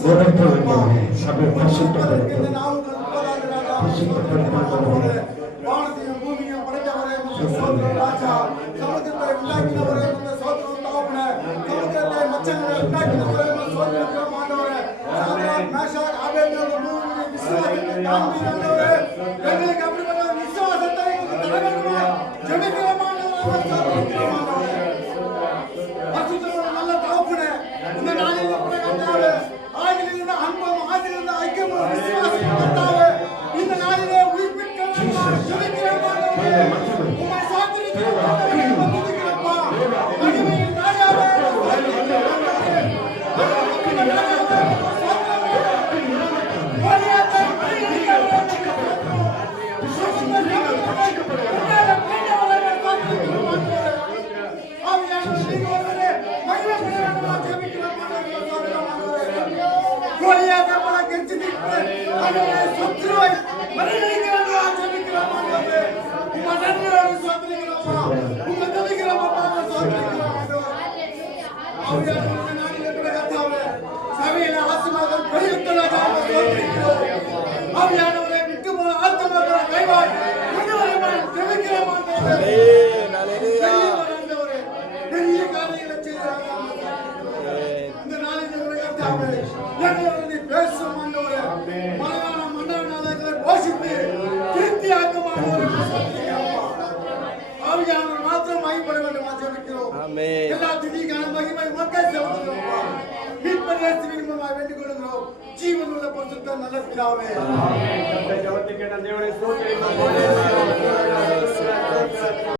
சபை பரிசுத்தப்படுத்தும் வானத்தையும் பூமியும் படைத்தவரே ராஜா சமுத்திரத்தை உண்டாக்கினவரே சோதரம் தகப்பனே சமுத்திரத்தை மச்சங்களை உண்டாக்கினவரே சோதரம் ஆண்டவரே சாத்ராக் மேஷாக் ஆபேத்நேகோ மூவருடைய விசுவாசத்தை தாங்கி ஆண்டவரே எங்களுக்கு அப்படிப்பட்ட விசுவாசத்தை தரவேண்டுமா ஜெபிக்கிறோம் ஆண்டவரே பரிசுத்தமான நல்ல தகப்பனே இந்த நாளில் கர்த்தாவே ஆதியிலிருந்து அன்பும் ஆதியிலிருந்து ஐக்கியமும் விசுவாசமும் கர்த்தாவே இந்த நாளிலே உயிர்ப்பிக்கிறோம் ஜெபிக்கிறோம் ஆண்டவரே உம்மை சாத்திரிக்கிறோம் ஆண்டவரே துதிக்கிறோம்ப்பா மகிமையின் ராஜாவே ஜீவனுள்ள பரிசுத்த நல்ல பிதாவே